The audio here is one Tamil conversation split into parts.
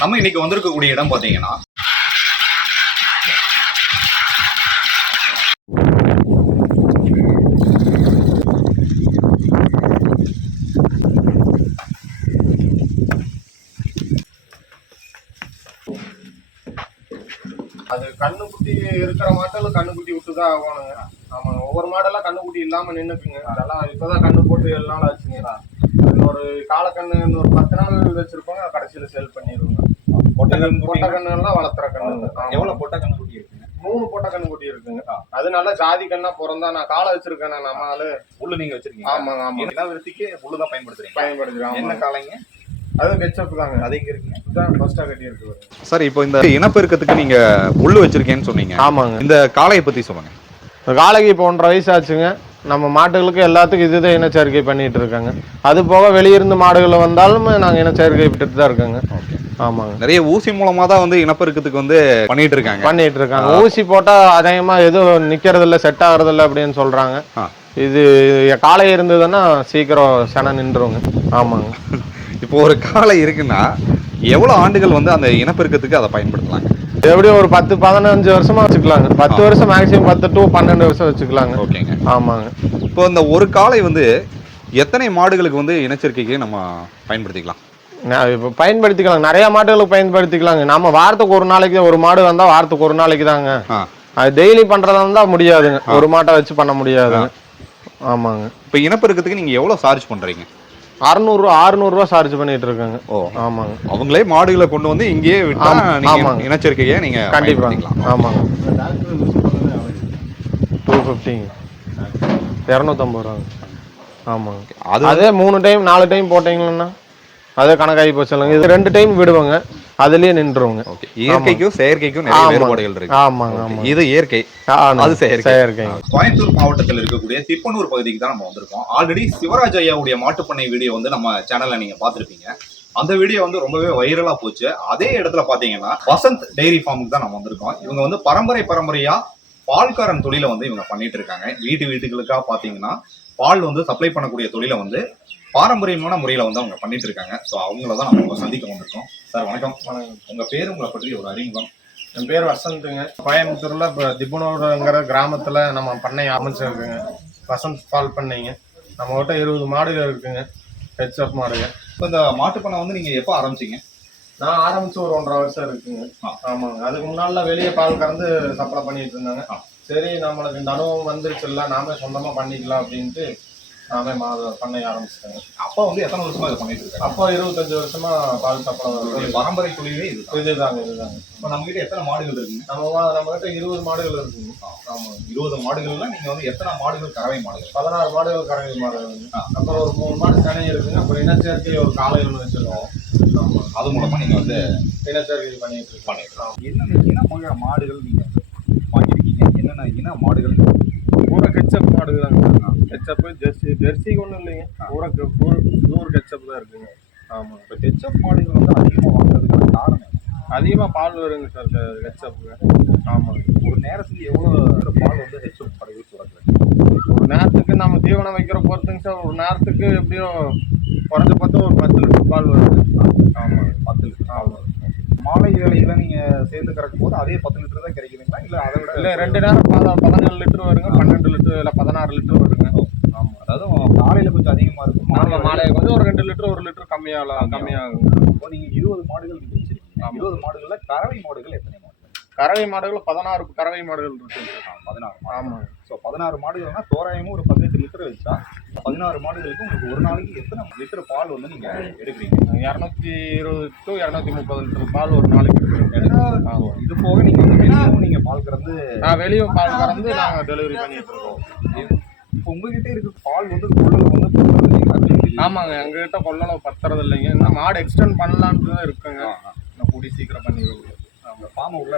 நம்ம இன்னைக்கு வந்திருக்கக்கூடிய இடம் பாத்தீங்கன்னா அது கண்ணுக்குட்டி இருக்கிற மாட்டெல்லாம் கண்ணுக்குட்டி விட்டு தான் ஆகணுங்க. ஆமாங்க ஒவ்வொரு மாடெல்லாம் கண்ணுக்குட்டி இல்லாம நின்னுக்குங்க. அதெல்லாம் இப்பதான் கண்ணு போட்டு ஏழு நாள் ஆச்சுங்க இன்னொரு காலக்கண்ணு இன்னொரு பத்து நாள் வச்சிருப்போங்க கடைசியில சேல் பண்ணிடுவோங்க. பொட்டை பொட்டை கண்ணுக்குட்டி கண்ணு எல்லாம் வளர்த்துற கண்ணு எவ்வளவு பொட்டை கண்ணுக்குட்டி இருக்குங்க? மூணு பொட்டை கண்ணுக்குட்டி இருக்குங்க. அது நல்லா ஜாதி கண்ணா பிறந்தா நான் காலை வச்சிருக்கேன் நம்ம ஆளு? புல்லு நீங்க வச்சிருக்கீங்க ஆமாங்க ஆமாங்க. இனவிருத்திக்கு புல்லு தான் பயன்படுத்துறீங்க. பயன்படுத்துறேன் என்ன. காலைங்க அது கெச்சப் தாங்க. அது எங்க இருக்குங்க? இதுதான் ஃபர்ஸ்டா கட்டி இருக்கு சார் இப்போ இந்த இனப்பெருக்கத்துக்கு நீங்க புல்லு வச்சிருக்கேன்னு சொன்னீங்க. ஆமாங்க. இந்த காளையை பத்தி சொல்லுங்க. இந்த காளைக்கு இப்போ ஒன்றரை வயசு ஆச்சுங்க. நம்ம மாட்டுகளுக்கு எல்லாத்துக்கும் இதுதான் இனச்சேர்க்கை பண்ணிட்டு இருக்காங்க. அது போக வெளியிருந்து மாடுகள் வந்தாலும் நாங்கள் இனச்சேர்க்கை விட்டுட்டு தான் இருக்கோங்க ஆமாங்க. நிறைய ஊசி மூலமா தான் வந்து இனப்பெருக்கத்துக்கு வந்து பண்ணிட்டு இருக்காங்க பண்ணிட்டு இருக்காங்க ஊசி போட்டா அதிகமா எதுவும் நிக்கிறது இல்ல செட் ஆகுறது இல்ல அப்படின்னு சொல்றாங்க. இது காளை இருந்ததுன்னா சீக்கிரம் சென நின்றுங்க ஆமாங்க. இப்போ ஒரு காளை இருக்குன்னா எவ்வளவு ஆண்டுகள் வந்து அந்த இனப்பெருக்கத்துக்கு அதை பயன்படுத்தலாங்க? எப்படியும் ஒரு பத்து பதினஞ்சு வருஷமா வச்சுக்கலாங்க. பத்து வருஷம் மேக்ஸிமம் பத்து டு பன்னெண்டு வருஷம் வச்சுக்கலாங்க. ஓகேங்க. ஆமாங்க. இப்போ இந்த ஒரு காளை வந்து எத்தனை மாடுகளுக்கு வந்து இனச்சேர்க்கைக்கு நம்ம பயன்படுத்திக்கலாம்? இப்போ பயன்படுத்திக்கலாம் நிறைய மாடுகளுக்கு பயன்படுத்திக்கலாங்க. நம்ம வாரத்துக்கு ஒரு நாளைக்கு ஒரு மாடு வந்தா வாரத்துக்கு ஒரு நாளைக்கு தாங்க. அது டெய்லி பண்றதா இருந்தா முடியாதுங்க. ஒரு மாட்டை வச்சு பண்ண முடியாதுங்க. ஆமாங்க. இப்போ இனப்பெருக்கத்துக்கு நீங்க எவ்வளவு சார்ஜ் பண்றீங்க? அறுநூறுவா அறுநூறுவா சார்ஜ் பண்ணிட்டு இருக்காங்க. ஓ. ஆமாங்க. அவங்களே மாடுகளை கொண்டு வந்து இங்கேயே விட்டா ஆமாங்க. இனச்சேர்க்கையை நீங்க கண்டிப்பா. பயன்படுத்திக்கலாம். ஆமாங்க. டூ ஃபிஃப்டிங்க இரநூத்தம்பது ரூபாங்க. ஆமாங்க. அது அதே மூணு டைம் நாலு டைம் போட்டீங்கன்னா அதே கணக்காகி போச்சுலங்க இது ரெண்டு டைம் விடுவோங்க. அதுலயே நின்றுவோங்க ஓகே இயற்கைக்கும் செயற்கைக்கும் நிறைய. வேறுபாடுகள் இருக்கு. ஆமாங்க இது இயற்கை. அது செயற்கை. கோயம்புத்தூர் மாவட்டத்தில் இருக்கக்கூடிய திப்பனூர் பகுதிக்கு தான் நம்ம வந்திருக்கோம். ஆல்ரெடி சிவராஜ் ஐயாவுடைய மாட்டுப்பண்ணை வீடியோ வந்து நம்ம சேனல்ல நீங்க பார்த்திருப்பீங்க. அந்த வீடியோ வந்து ரொம்பவே வைரலா போச்சு. அதே இடத்துல பாத்தீங்கன்னா வசந்த் டெய்ரி ஃபார்முக்கு தான் நம்ம வந்திருக்கோம். இவங்க வந்து பரம்பரை பரம்பரையா பால்காரன் தொழிலை வந்து இவங்க பண்ணிட்டு இருக்காங்க. வீட்டு வீட்டுகளுக்காக பாத்தீங்கன்னா பால் வந்து சப்ளை பண்ணக்கூடிய தொழிலை வந்து பாரம்பரியமான முறையில வந்து அவங்க பண்ணிட்டு இருக்காங்க. ஸோ அவங்கள தான் நம்ம சந்திக்க வந்திருக்கோம். சார் வணக்கம். உங்க பேர் உங்களை பற்றி ஒரு அறிமுகம். என் பேர் வசந்த்ங்க. கோயம்புத்தூர்ல இப்போ திப்புனூருங்கிற கிராமத்துல நம்ம பண்ணை அமைச்சிருக்குங்க. வசந்த் பால் பண்ணைங்க. நம்ம கிட்ட இருபது மாடுகள் இருக்குங்க. ஹெச்எஃப் மாடுங்க. இப்போ இந்த மாட்டுப்பண்ணை வந்து நீங்க எப்போ ஆரம்பிச்சீங்க? நான் ஆரம்பிச்சு ஒரு ஒன்றரை வருஷம் இருக்குங்க. ஆமாங்க. அதுக்கு முன்னால வெளியே பால் கறந்து சப்ளை பண்ணிட்டு இருந்தாங்க. சரி நம்மளுக்கு இந்த அனுபவம் வந்துருச்சுல்ல நாமே சொந்தமா பண்ணிக்கலாம் அப்படின்ட்டு நாமே மா பண்ணை ஆரம்பிச்சிட்டேங்க அப்பா வந்து எத்தனை வருஷமா இதை பண்ணிட்டு இருக்காங்க அப்போ இருபத்தஞ்சு வருஷமா பால் உங்களுடைய பரம்பரை தொழிலே இதுதான். இதுதாங்க இதுதாங்க. இப்போ நம்ம கிட்ட எத்தனை மாடுகள் இருக்குங்க? நம்ம நம்ம கிட்ட இருபது மாடுகள் இருக்குங்க. ஆமாங்க இருபது மாடுகள்ல நீங்க வந்து எத்தனை மாடுகள் கறவை மாடுகள்? பதினாறு மாடுகள் கறவை மாடுகள் ஆ. அப்புறம் ஒரு மூணு மாடு சனை இருக்குங்க. அப்புறம் இனச்சேர்க்கை ஒரு காளை ஒன்று வச்சிருக்கோம். அது மூலமா நீங்க வந்து இனச்சேர்க்கை பண்ணிட்டு பண்ணிருக்கலாம் என்னென்ன இன மாடுகள் நீங்க வாங்கியிருக்கீங்க? என்னென்ன இன மாடுகள்? பூரா கெச்சப் மாடு தாங்க கெச்சப் ஜெர்சி ஜெர்சிக்கு ஒன்றும் இல்லைங்க. பூரா கெ- பூரா நூறு கெச்சப் தான் இருக்குங்க. ஆமாம் இப்போ ஹெச்எஃப் மாடுகள் வந்து அதிகமா வாங்குறதுக்கான காரணம்? அதிகமாக பால் வருங்க சார் கெச்சப்புங்க ஆமாங்க ஒரு நேரத்துக்கு லிட்டர் பால் வந்து ஹெச்எஃப் மாடுகள் சுரக்குது? ஒரு நேரத்துக்கு நம்ம தீவனம் வைக்கிற பொறுத்துங்க சார் ஒரு நேரத்துக்கு எப்படியும் குறைஞ்ச பார்த்தா ஒரு பத்து லிட்டர் பால் வருது. ஆமாங்க பத்து லிட்டர் ஆமாம் மாலை வேலையில நீங்க சேர்ந்து கறக்கும் போது அதே பத்து லிட்டர் தான் கிடைக்குதுங்களா? இல்ல அதை விட இல்லை ரெண்டு நேரம் பத பதினேழு லிட்டர் வருங்க. பன்னெண்டு லிட்டர் இல்லை பதினாறு லிட்டர் வருங்க. ஆமாம் அதாவது காலையில கொஞ்சம் அதிகமா இருக்கும். ஆமாம் மாலைக்கு வந்து ஒரு ரெண்டு லிட்டர் ஒரு லிட்டர் கம்மியாகலாம் கம்மியாகும் இப்போ நீங்க இருபது மாடுகள் நீங்க வச்சிருக்கீங்க. இருபது மாடுகள்ல கறவை மாடுகள் எத்தனை மாடுகள்? கறவை மாடுகள் பதினாறு கறவை மாடுகள் இருக்குங்க சார் பதினாறு ஆமாங்க ஸோ பதினாறு மாடுகள்னா தோராயமும் ஒரு பதினெட்டு லிட்டர் வச்சா பதினாறு மாடுகளுக்கு உங்களுக்கு ஒரு நாளைக்கு எத்தனை லிட்டர் பால் வந்து நீங்க எடுக்கிறீங்க? இரநூத்தி இருபது டு இரநூத்தி முப்பது லிட்டர் பால் ஒரு நாளைக்கு ஆமாம் இது போக நீங்க வந்து வெளியவும் நீங்க பால் கறந்து நான் வெளியே பால் கறந்து நாங்கள் டெலிவரி பண்ணிட்டு இருக்கோம். இப்போ உங்ககிட்ட இருக்க பால் வந்து வந்து? வெளிய- ஆமாங்க. எங்ககிட்ட கொள்ளளவு பத்துறது இல்லைங்க. இன்னும் மாடு எக்ஸ்டெண்ட் பண்ணலான்ட்டு தான் இருக்குங்க. நான் கூடி சீக்கிரம் பண்ணிடுவோம். உங்க ஃபார்ம் உள்ள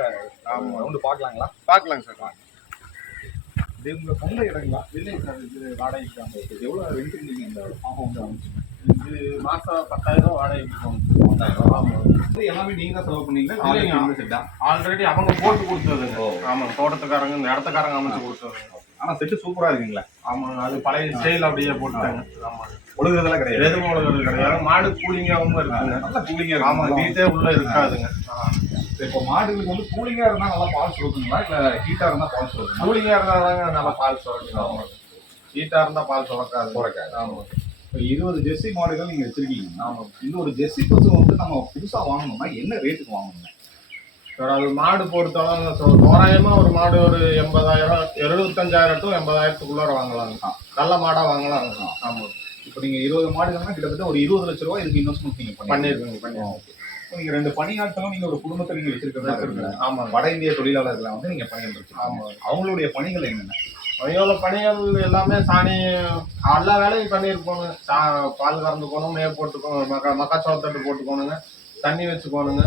ஆமா. ரவுண்டு பார்க்கலாங்களா? பார்க்கலாங்க சார் இது உங்க சொந்த இடங்களா? இல்லைங்க சார் இது வாடகைக்கு எவ்வளோ ரெண்ட் நீங்க இந்த ஃபார்ம் வந்து அமைச்சிங்க இது மாதம் பத்தாயிரம் வாடகைக்கு போகணும் ஆமாம் எல்லாமே நீங்க தான் செலவு பண்ணீங்களா ஆல்ரெடி அவங்க போட்டு கொடுத்ததுங்க ஓ. ஆமாம் தோட்டத்துக்காரங்க இந்த இடத்துக்காரங்க அமைச்சு கொடுத்ததுங்க ஆனா செட்டு சூப்பரா இருக்குங்களா. ஆமாங்க அது பழைய ஸ்டைல் அப்படியே போட்டுட்டாங்க. ஆமாங்க ஒழுங்குறதெல்லாம் கிடையாது. எது மூலம் கிடையாது. மாடு கூலிங்காகவும் இருக்குங்க. நல்லா கூலிங்கா ஆமா இருக்கும் வீட்டே உள்ள இருக்காதுங்க. இப்போ மாடுகளுக்கு வந்து கூலிங்கா இருந்தா நல்லா பால் சுரக்குங்களா? இல்ல ஹீட்டா இருந்தா பால் சுரக்குங்களா? கூலிங்கா இருந்தாதாங்க நல்லா பால் சுரக்கும் ஹீட்டா இருந்தா பால் சுரக்காது. சுரக்காது. ஆமா. இப்போ இருபது ஜெர்சி மாடுகள் நீங்க வச்சிருக்கீங்க ஆமா. இந்த ஒரு ஜெர்சி பசு வந்து நம்ம புதுசா வாங்கணும்னா என்ன ரேட்டுக்கு வாங்கணும் அது மாடு பொறுத்தளவு சொ- தோராயமா ஒரு மாடு ஒரு எண்பதாயிரம் எழுபத்தஞ்சாயிரம் டு எண்பதாயிரத்துக்குள்ளார வாங்கலாங்க ஆ. நல்ல மாடா வாங்கலாங்க ஆமா. இப்போ நீங்க இருபது மாடுகள்னா கிட்டத்தட்ட ஒரு இருபது லட்ச ரூபாய் இதுக்கு இன்வெஸ்ட்மெண்ட் நீங்க பண்ணி பண்ணிருக்கீங்க பண்ணிருக்கீங்க. இப்போ நீங்க ரெண்டு பணியாட்களும் நீங்க ஒரு குடும்பத்தை நீங்க வச்சிருக்கிறதா ஆமாங்க வட இந்திய தொழிலாளர்களை வந்து நீங்க பண்ணிட்டு இருக்கீங்க ஆமா. அவங்களுடைய பணிகள் என்னென்ன? அவங்களோட பணிகள் எல்லாமே சாணி எல்லா வேலையும் பண்ணியிருப்போங்க. சா- பால் கறந்து போகணும் மேய போட்டுக்கணும் மக்கா மக்காச்சோளத்தட்டு போட்டுக்கோணுங்க. தண்ணி வச்சுக்கோணுங்க.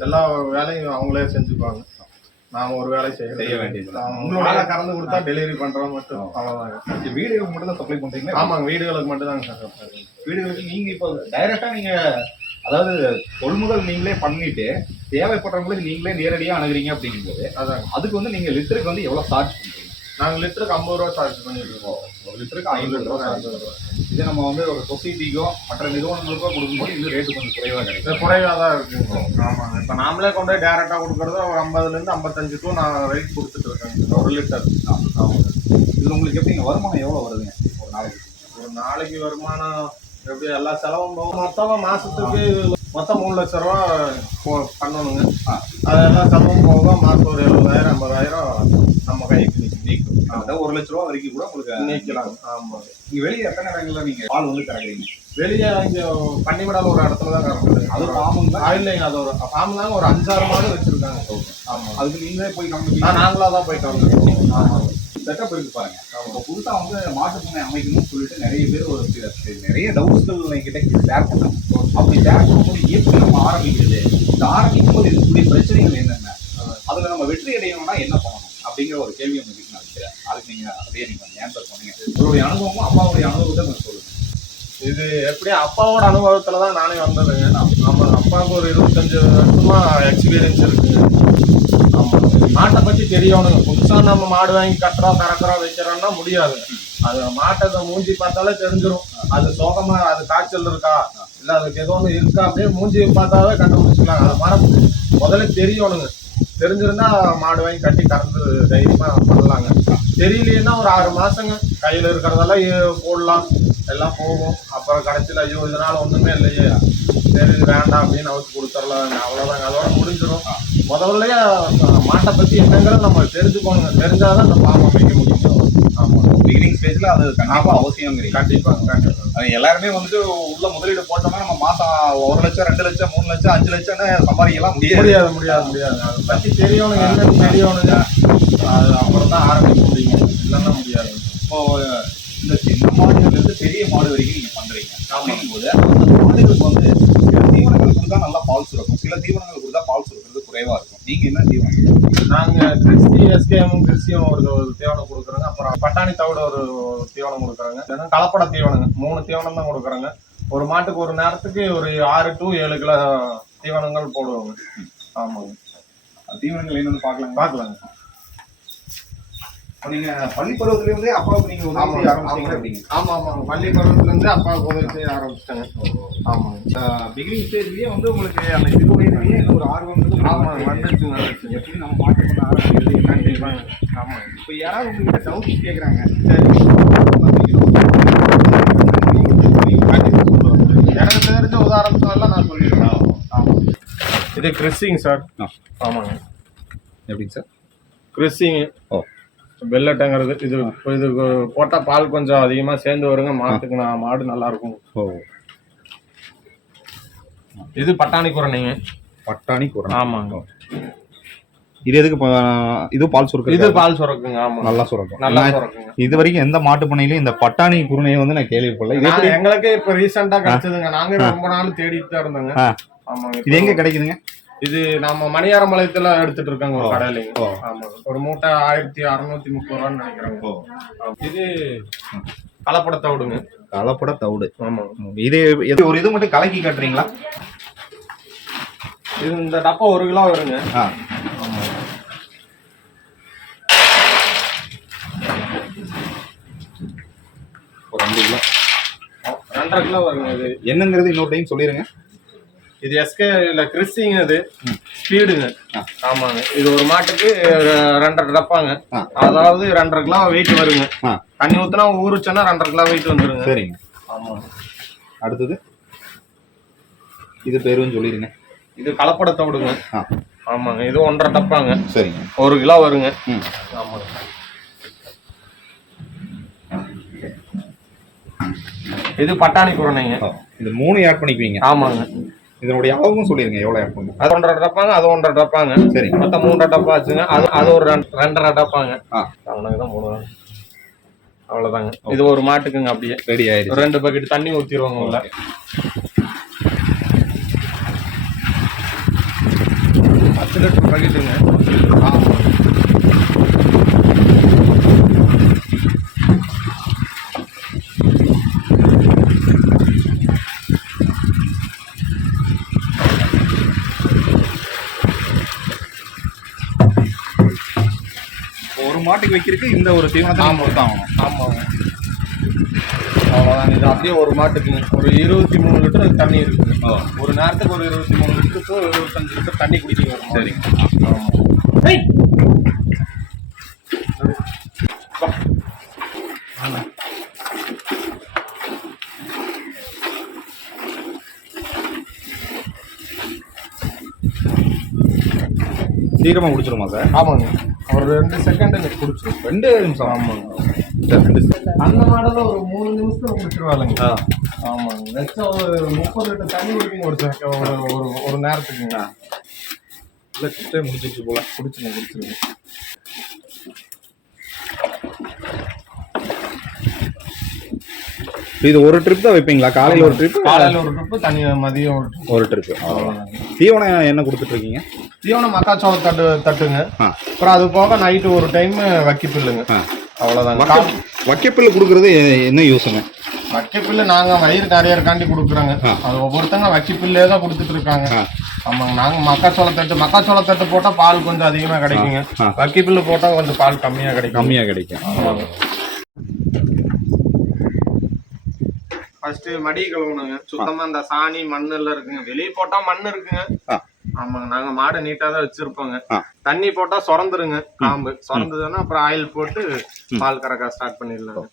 எல்லா வேலையும் அவங்களே செஞ்சுக்குவாங்க. நாம ஒரு வேலை செய்ய செய்ய வேண்டியது உங்களோட வேலை கறந்து கொடுத்தா டெலிவரி பண்றோம் மட்டும் அவ்வளவுதாங்க வீடுகளுக்கு மட்டும் தான் சப்ளை பண்றீங்களா? ஆமாங்க வீடுகளுக்கு மட்டும் தாங்க சார். வீடுகளுக்கு நீங்க இப்போ டைரக்டா நீங்க அதாவது கொள்முதல் நீங்களே பண்ணிட்டு தேவைப்படுறவங்களுக்கு நீங்களே நேரடியா அணுகுறீங்க அப்படிங்கும்போது அதுக்கு வந்து நீங்க லிட்டருக்கு வந்து எவ்வளவு சார்ஜ் பண்றீங்க நாங்க லிட்டருக்கு ஐம்பது ரூபா சார்ஜ் பண்ணிட்டு இருக்கோம் ஒரு லிட்டருக்கு ஐநூறு ரூபாய் charge பண்றீங்க. இதே நம்ம வந்து ஒரு சொசைட்டிக்கோ மற்ற நிறுவனங்களுக்கோ கொடுக்கும்போது இந்த ரேட்டு கொஞ்சம் குறைவா கிடைக்கும். இது குறைவா தான் இருக்குங்க ஆமாங்க. இப்போ நாமளே கொண்டு போய் டேரக்டா கொடுக்கறது ஒரு ஐம்பதுல இருந்து ஐம்பத்தஞ்சு டூ நான் ரேட் கொடுத்துட்டு இருக்கேங்க ஒரு லிட்டர். ஆமாங்க. இதுல உங்களுக்கு எப்படிங்க? வருமானம் எவ்வளவு வருதுங்க? ஒரு நாளைக்கு. ஒரு நாளைக்கு வருமானம் எப்படி எல்லா செலவும் போக மொத்தமா மாசத்துக்கு மொத்தம் மூணு லட்ச ரூபா போ- பண்ணணுங்க. அதெல்லாம் செலவும் போக மாசம் ஒரு எழுபதாயிரம் ஐம்பதாயிரம் நம்ம கைக்கு கிட்டத்தட்ட ஒரு லட்ச ரூபா வரைக்கும் கூட உங்களுக்கு நீக்கலாம் ஆமா. நீங்க வெளியே எத்தனை இடங்கள்ல நீங்க பால் வந்து கறக்குறீங்க வெளியே இங்க பன்னிமடால ஒரு இடத்துல தான் கறக்குது அது பாம்புங்களா இல்லைங்க அது ஒரு ஃபார்ம் தாங்க ஒரு அஞ்சாறு மாடு வச்சிருக்காங்க. ஆமா. அதுக்கு நீங்களே போய் கம்பெனி நான் நாங்களா தான் போய் கறந்துருக்கோம் ஆமாங்க செட்டப் இருக்கு பாருங்க. இப்போ புதுசா வந்து மாட்டு பண்ணை அமைக்கணும்னு சொல்லிட்டு நிறைய பேர் ஒரு நிறைய டவுட்ஸ்கள் என்கிட்ட ஷேர் பண்ணாங்க அப்படி ஷேர் பண்ணும்போது எப்படி நம்ம ஆரம்பிக்கிறது இந்த ஆரம்பிக்கும் போது இருக்கக்கூடிய பிரச்சனைகள் என்னென்ன? அதுல நம்ம வெற்றி அடையணும்னா என்ன பண்ணணும்? அப்படிங்கிற ஒரு கேள்வி அதுக்கு நீங்கள் அப்படியே நீங்கள் ஆன்சர் பண்ணுங்க. உங்களுடைய அனுபவமும் அப்பாவுடைய அனுபவத்தை நான் சொல்லுங்கள் இது எப்படி அப்பாவோட அனுபவத்தில் தான் நானே வந்ததுங்க நம்ம அப்பாவுக்கு ஒரு இருபத்தஞ்சு வருஷமாக எக்ஸ்பீரியன்ஸ் இருக்குது மாட்டை பற்றி தெரியணுங்க. புதுசாக நம்ம மாடு வாங்கி கட்டுறோம் கறக்குறோம் வைக்கிறோம்னா முடியாது. அது மாட்டை மூஞ்சி பார்த்தாலே தெரிஞ்சிடும் அது சோகமாக அது காய்ச்சல் இருக்கா? இல்லை அதுக்கு ஏதோ ஒன்று இருக்கா அப்படியே மூஞ்சி பார்த்தாவே கண்டுபிடிச்சிக்கலாம். அதை மரம் முதல்ல தெரியணுங்க. தெரிஞ்சிருந்தா மாடு வாங்கி கட்டி கறந்து தைரியமாக பண்ணலாங்க. தெரியலைன்னா ஒரு ஆறு மாசங்க. கையில இருக்கிறதெல்லாம் போடலாம். எல்லாம் போகும். அப்புறம் கடைசியில் ஐயோ இதனால ஒண்ணுமே இல்லையே. சரி வேண்டாம் அப்படின்னு அவுத்து கொடுத்துடலாம் அவ்வளோதாங்க அதோட முடிஞ்சிடும் முதல்லயே மாட்டை பத்தி என்னங்கிறத நம்ம தெரிஞ்சுக்கணுங்க. தெரிஞ்சாதான் அந்த பாம்பு அமைக்க முடியும். ஆமா. பிகினிங் ஸ்டேஜ்ல அது கண்டிப்பா அவசியங்கிறீங்க கண்டிப்பா கண்டிப்பா அது எல்லாருமே வந்துட்டு உள்ள முதலீடு போட்டோம்னா நம்ம மாசம் ஒரு லட்சம் ரெண்டு லட்சம் மூணு லட்சம் அஞ்சு லட்சம்னு சம்பாதிக்கலாம். முடியாது முடியாது முடியாது. முடியாது அதை பத்தி தெரியணுங்க என்னன்னு தெரியணுங்க அது அப்புறம் தான் ஆரம்பிக்க முடியும். இல்லைன்னா முடியாது. இப்போ இந்த சின்ன மாடுகள்ல இருந்து பெரிய மாடு வரைக்கும் நீங்க பண்றீங்க. அப்படிங்கும்போது அந்த மாடுகளுக்கு வந்து சில தீவனங்கள் கொடுத்தா நல்லா பால் சுரக்கும். சில தீவனங்கள் கொடுத்தா பால் சுரக்கிறது குறைவா இருக்கும். நீங்க என்ன தீவனங்கள் நாங்க கிறிஸ்டி எஸ்கேமும் கிறிஸ்டியும் ஒரு தீவனம் கொடுக்குறோங்க. அப்புறம் பட்டாணி தவிட ஒரு தீவனம் கொடுக்குறாங்க. கலப்பட தீவனங்க. மூணு தீவனம் தான் கொடுக்குறாங்க. ஒரு மாட்டுக்கு ஒரு நேரத்துக்கு ஒரு ஆறு டு ஏழு கிலோ தீவனங்கள் போடுவாங்க. ஆமாங்க. தீவனங்கள் என்னன்னு பார்க்கலாங்க. இப்போ நீங்க பள்ளி பருவத்துல இருந்தே அப்பாவுக்கு நீங்க உதவி ஆரம்பிச்சீங்க ஆமா ஆமாங்க பள்ளி பருவத்துல இருந்து அப்பா உதவி செய்ய ஆரம்பிச்சிட்டாங்க. பிகினிங் ஸ்டேஜ்லயே வந்து உங்களுக்கு அந்த சிறு வயதுலயே ஒரு ஆர்வம் ஆமாங்க வந்துச்சு? வந்துச்சு எப்படி நம்ம பண்ண ஆரம்பிக்கிறது ஆமாங்க இப்போ யாராவது உங்ககிட்ட டவுட்ஸ் கேக்குறாங்க? சரி. எனக்கு தெரிஞ்ச உதாரணம் எல்லாம் நான் சொல்லிடுறேன். ஆமாம் இது கிறிஸ்டிங் சார். ஆ. ஆமாங்க. எப்படிங்க சார்? கிறிஸ்டிங். ஓ. வெள்ளட்டங்கிறது இது இது போட்டால் பால் கொஞ்சம் அதிகமாக சேர்ந்து வருங்க. மாட்டுக்கு நான் மாடு நல்லா இருக்கும் ஓ. இது பட்டாணி குரணைங்க. பட்டாணி குரல் ஆமாங்க. இது எதுக்கு ப- இது பால் சுரக்கு இது பால் சுரக்குங்க ஆமாங்க. நல்லா சுரக்கும். நல்லா சுரக்குங்க. இது வரைக்கும் எந்த மாட்டு பண்ணையிலும் இந்த பட்டாணி குருணையை வந்து நான் கேள்விப்படல. இது எங்களுக்கே இப்ப ரீசெண்டா கிடைச்சதுங்க. நாங்க ரொம்ப நாள் தேடிட்டு தான் இருந்தோங்க. ஆமாங்க. இது எங்க கிடைக்குதுங்க? இது நம்ம மணியாரம்பாளையத்துல எடுத்துட்டு இருக்காங்க ஒரு ஓ. ஆமாங்க ஒரு மூட்டை ஆயிரத்தி அறுநூத்தி முப்பது ரூபான்னு. ஆமா. இது கலப்படத்தை விடுங்க கலப்பட தவிடு. ஆமாங்க இது எது- ஒரு இது மட்டும் கலக்கி காட்டுறீங்களா? இது இந்த டப்பா ஒரு கிலோ வருங்க. ஆமா ஒரு ரெண்டு கிலோ. ரெண்டு ரெண்டரை கிலோ வருங்க இது. என்னங்கிறது இன்னொரு டைம் சொல்லிருங்க. இது எஸ்கே இல்ல கிறிஸ்டிங் இது ஸ்பீடுங்க. ஆமாங்க. இது ஒரு மாட்டுக்கு ரெண்டரை டப்பாங்க. அதாவது ரெண்டரை கிலோ வெயிட் வருங்க. தண்ணி ஊத்துனா ஊறுச்சுன்னா ரெண்டரை கிலோ வெயிட் வந்துருங்க. சரிங்க. ஆமாங்க. அடுத்தது? இது பேரும் சொல்லிருங்க இது கலப்படத்தை விடுங்க. ஆ. ஆமாங்க. இது ஒன்றரை டப்பாங்க. சரிங்க. ஒரு கிலோ வருங்க. ஆமாங்க. இது பட்டாணி குரணைங்க. இது மூணு ஆட் பண்ணிக்குவீங்க. ஆமாங்க. இதனுடைய அளவும் சொல்லிருங்க எவ்வளவு ஆட் பண்ணுங்க அது ஒன்றரை டப்பாங்க அது ஒன்றரை டப்பாங்க. சரிங்க மொத்தம் மூன்றரை டப்பா ஆச்சுங்க. அது அது ஒரு ரெண்டு- ரெண்டரை டப்பாங்க. ஆ. அவனுக்கு தான் மூணு அவ்வளோதாங்க இது ஒரு மாட்டுக்குங்க அப்படியே. ரெடி ஆயிடுச்சு. ரெண்டு பக்கெட் தண்ணி ஊற்றிடுவாங்க உள்ள. பத்து லிட்டர் பக்கெட்டுங்க ஒரு மாட்டுக்கு வைக்கிறதுக்கு இந்த ஒரு தீவனத்தை நம்ம கொடுத்தாகணும். ஆமாங்க அவ்வளோதாங்க இது அப்படியே ஒரு மாட்டுக்குங்க ஒரு இருபத்தி மூணு லிட்டர் தண்ணி இருக்குங்க ஓ. ஒரு நேரத்துக்கு ஒரு இருபத்தி மூணு லிட்டர் to இருபத்தஞ்சு லிட்டர் தண்ணி குடிக்க வரும். சரிங்க ஆமாம் ஏய்! சீக்கிரமா குடிச்சிருமா சார்? ஆமாங்க. ஒரு ரெண்டு செகண்ட் எனக்கு குடிச்சிடும் ரெண்டு நிமிஷம். ஆமாங்க ரெண்டு நிமிஷம். அந்த மாடல ஒரு மூணு நிமிஷத்துல குடிச்சிருவாங்க ஆ. ஆமாங்க. நெக்ஸ்ட் ஒரு முப்பது லிட்டர் தண்ணி குடிக்கும் ஒரு செக- ஒரு ஒரு ஒரு நேரத்துக்குங்க. இல்லை கிட்டே முடிச்சிச்சு போல. குடிச்சுங்க குடிச்சிருங்க. இது ஒரு ட்ரிப் தான் வைப்பீங்களா? காலையில ஒரு ட்ரிப் காலையில ஒரு ட்ரிப்பு தண்ணி மதியம் ஒரு. ஒரு ட்ரிப் அவ்வளவுதாங்க. தீவனம் என்ன கொடுத்துட்டு இருக்கீங்க? தீவனம் மக்காச்சோள தட்டு தட்டுங்க. அப்புறம் அது போக நைட்டு ஒரு டைம் வக்கிப்பில்லுங்க. வக்க- வக்கப்பில் கொடுக்கறது என்ன யூஸுங்க வக்கிப்பில்லு நாங்க வயிறு நிறையறக்காண்டி கொடுக்குறோங்க. ஆ. அது ஒவ்வொருத்தங்க வக்கிப்பில்லே தான் கொடுத்துட்டு இருக்காங்க. ஆமாங்க நாங்க மக்காச்சோள தட்டு மக்காச்சோள தட்டு போட்டா பால் கொஞ்சம் அதிகமா கிடைக்குங்க. வக்கிப்பில்லு போட்டா கொஞ்சம் பால் கம்மியா கிடைக்கும். கம்மியாக கிடைக்கும். ஆமாங்க. ஃபர்ஸ்ட் மடி கழுவணுங்க. சுத்தமா இந்த சாணி மண்ணு எல்லாம் இருக்குங்க. வெளியே போட்டா மண் இருக்குங்க. ஆமாங்க நாங்க மாடை நீட்டா தான் வச்சிருப்போங்க. தண்ணி போட்டா சொரந்துருங்க காம்பு. சொரந்ததுன்னா அப்புறம் ஆயில் போட்டு பால் கறக்க ஸ்டார்ட் பண்ணிடலாங்க.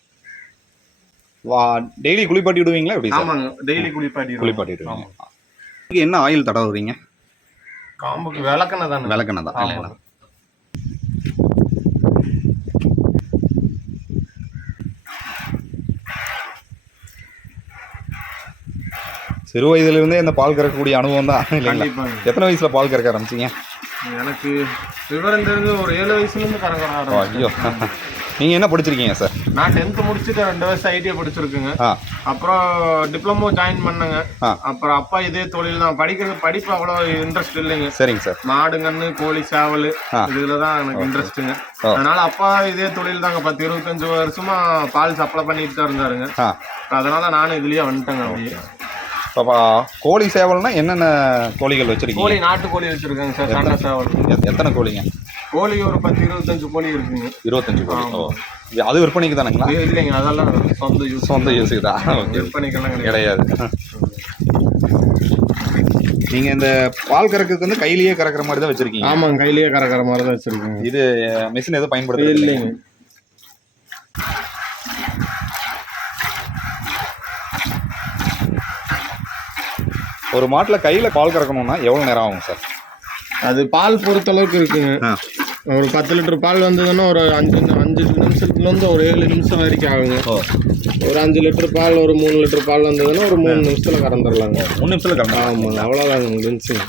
வா டெய்லி குளிப்பாட்டி விடுவீங்களா எப்படி ஆமாங்க டெய்லி குளிப்பாட்டி குளிப்பாட்டி விடுவீங்க. என்ன ஆயில் தடவுறீங்க? காம்புக்கு விளக்கண தானே விளக்கெண்ணெய் தான். சிறு வயதுல இருந்தே இந்த பால் கறக்கக்கூடிய அனுபவம் தான். இல்லைங்களா? எத்தனை வயசுல பால் கறக்க ஆரம்பிச்சீங்க? எனக்கு விவரம் தெரிஞ்சு ஒரு ஏழு வயசுல இருந்து கறக்க ஐயோ. ஆரம்பிச்சேன். நீங்க என்ன படிச்சிருக்கீங்க சார்? நான் டென்த் முடிச்சுட்டு ரெண்டு வருஷம் ஐடிஐ படிச்சிருக்குங்க. அப்புறம் டிப்ளமோ ஜாயின் பண்ணேங்க. அப்புறம் அப்பா இதே தொழில் தான். படிக்கிறது படிப்பு அவ்வளோ இன்ட்ரெஸ்ட் இல்லைங்க. சரிங்க சார். மாடு கண்ணு கோழி சேவல். இதுல தான் எனக்கு இன்ட்ரெஸ்ட்டுங்க. அதனால அப்பா இதே தொழில் தாங்க. பத்து இருபத்தஞ்சு வருஷமா பால் சப்ளை பண்ணிட்டு தான் இருந்தாருங்க. அதனால நானும் இதுலயே வந்துட்டேங்க அப்படியே. இப்போ கோழி சேவல்னா என்னென்ன கோழிகள் வச்சிருக்கீங்க? கோழி நாட்டு கோழி வச்சிருக்கேங்க சார் சண்டை சேவல். எத்- எத்தனை கோழிங்க? கோழி ஒரு பத்து இருபத்தஞ்சு கோழி இருக்குங்க. இருபத்தஞ்சு கோழி. ஓ அது விற்பனைக்கு தானுங்களா? இல்லைங்க அதெல்லாம் சொந்த யூஸ் சொந்த யூஸுக்கு தான். விற்பனைக்கெல்லாம் கிடையாது. கிடையாது. நீங்க இந்த பால் கறக்கிறதுக்கு வந்து கையிலேயே கறக்கிற மாதிரி தான் வச்சிருக்கீங்க. ஆமாங்க கையிலேயே கறக்கிற மாதிரி தான் வச்சிருக்கேங்க. இது மிஷின் எதுவும் பயன்படுத்த இல்லைங்க. ஒரு மாட்டுல கையில பால் கறக்கணும்னா எவ்வளவு நேரம் ஆகும் சார்? அது பால் பொறுத்த அளவுக்கு இருக்குங்க ஒரு பத்து லிட்டர் பால் வந்ததுன்னா ஒரு அஞ்சு அஞ்சு நிமிஷத்துல இருந்து ஒரு ஏழு நிமிஷம் வரைக்கும் ஆகுங்க. ஒரு அஞ்சு லிட்டர் பால் ஒரு மூணு லிட்டர் பால் வந்ததுன்னா ஒரு மூணு நிமிஷத்துல கறந்துடலாங்க மூணு நிமிஷத்துல கறந்து ஆமாங்க அவ்வளோதாங்க முடிஞ்சுங்க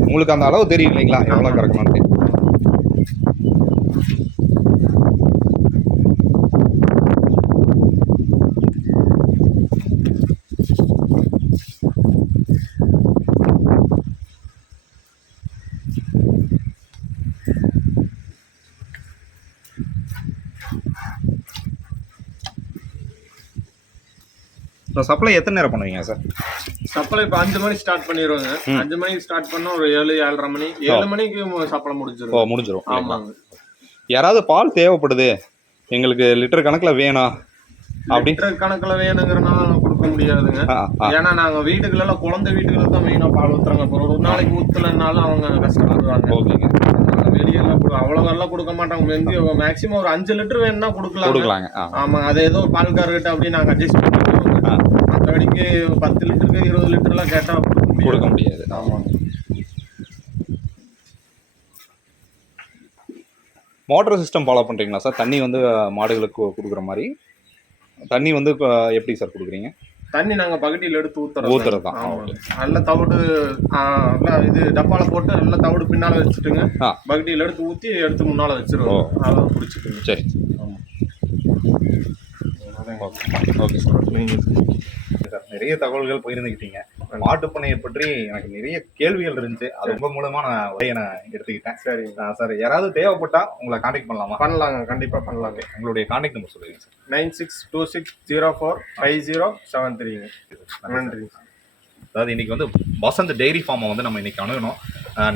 உங்களுக்கு அந்த அளவு தெரியும் இல்லைங்களா எவ்வளவு கறக்கணும்னு? இப்போ சப்ளை எத்தனை நேரம் பண்ணுவீங்க சார் சப்ளை இப்போ அஞ்சு மணிக்கு ஸ்டார்ட் பண்ணிடுவாங்க அஞ்சு மணிக்கு ஸ்டார்ட் பண்ணா ஒரு ஏழு ஏழரை மணி. ஏழு மணிக்கு சப்ளை ஓ முடிஞ்சிடும் முடிஞ்சிடும் ஆமாங்க. யாராவது பால் தேவைப்படுது? எங்களுக்கு லிட்டர் கணக்கில் வேணும் அப்படி? லிட்டர் கணக்குல வேணுங்கிறனால கொடுக்க முடியாதுங்க. ஏன்னா நாங்க வீட்டுக்குள்ள எல்லாம் குழந்தை வீட்டுக்குள்ள தான் மெயினா பால் ஊத்துறாங்க. இப்போ ஒரு நாளைக்கு ஊத்தலைன்னாலும் அவங்க கஷ்டப்படுவாங்க. ஓகேங்க. அவ்வளவு எல்லாம் கொடுக்க மாட்டாங்க. மேக்ஸிமம் ஒரு அஞ்சு லிட்டர் வேணும்னா கொடுக்கலாம் கொடுக்கலாங்க ஆ. ஆமா அது ஏதோ பால்காரர்கிட்ட அப்படி நாங்க அட்ஜஸ்ட் ஆ. மற்றபடிக்கு பத்து லிட்டருக்கு இருபது லிட்டர்லாம் கேட்டா கொடுக்க முடியாது. ஆமா. மோட்டர் சிஸ்டம் ஃபாலோ பண்ணுறீங்களா சார்? தண்ணி வந்து மாடுகளுக்கு கொடுக்குற மாதிரி. தண்ணி வந்து எப்படி சார் கொடுக்குறீங்க? தண்ணி நாங்க பக்கெட்டில எடுத்து ஊத்துறோம் ஊத்துறது? தான் நல்ல தவிடு இது டப்பால போட்டு நல்ல தவிடு பின்னால வச்சுட்டுங்க. ஆ. பக்கெட்டில எடுத்து ஊத்தி எடுத்து முன்னால வச்சிருவோம். அதான் குடிச்சுட்டுங்க சரி. ஓகே. Okay sir. சார். நிறைய தகவல்கள் பகிர்ந்துக்கிட்டீங்க மாட்டுப்பண்ணையை பற்றி எனக்கு நிறைய கேள்விகள் இருந்துச்சு. அது ரொம்ப மூலமா நான் உரையை நான் எடுத்துக்கிட்டேன். ஆ, சார் யாராவது தேவைப்பட்டா உங்களை காண்டாக்ட் பண்ணலாமா? பண்ணலாங்க கண்டிப்பா பண்ணலாங்க உங்களுடைய காண்டாக்ட் நம்பர் சொல்லுங்க sir. Nine six two six zero four five zero seven த்ரீங்க நன்றி அதாவது இன்னைக்கு வந்து வசந்த் டெய்ரி ஃபார்மை வந்து நம்ம இன்னைக்கு அணுகணும்.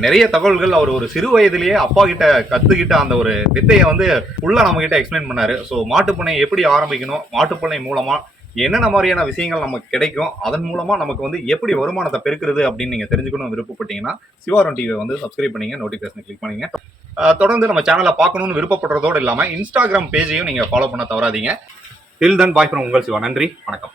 நிறைய தகவல்கள் அவர் ஒரு சிறு வயதிலேயே அப்பா கிட்ட கத்துக்கிட்ட அந்த ஒரு வித்தையை வந்து உள்ள நம்ம கிட்ட எக்ஸ்பிளைன் பண்ணாரு. ஸோ மாட்டுப்பண்ணை எப்படி ஆரம்பிக்கணும்? மாட்டுப்பண்ணை மூலமா என்னென்ன மாதிரியான விஷயங்கள் நமக்கு கிடைக்கும் அதன் மூலமா நமக்கு வந்து எப்படி வருமானத்தை பெருக்கிறது அப்படின்னு நீங்க தெரிஞ்சுக்கணும் விருப்பப்பட்டீங்கன்னா சிவாரம் டிவியை வந்து சப்ஸ்கிரைப் பண்ணீங்க நோட்டிஃபிகேஷன் கிளிக் பண்ணீங்க. தொடர்ந்து நம்ம சேனலை பார்க்கணும்னு விருப்பப்படுறதோடு இல்லாம இன்ஸ்டாகிராம் பேஜையும் நீங்க ஃபாலோ பண்ண தவறாதீங்க. டில் தன் பாய் ஃப்ரம் உங்கள் சிவா. நன்றி. வணக்கம்.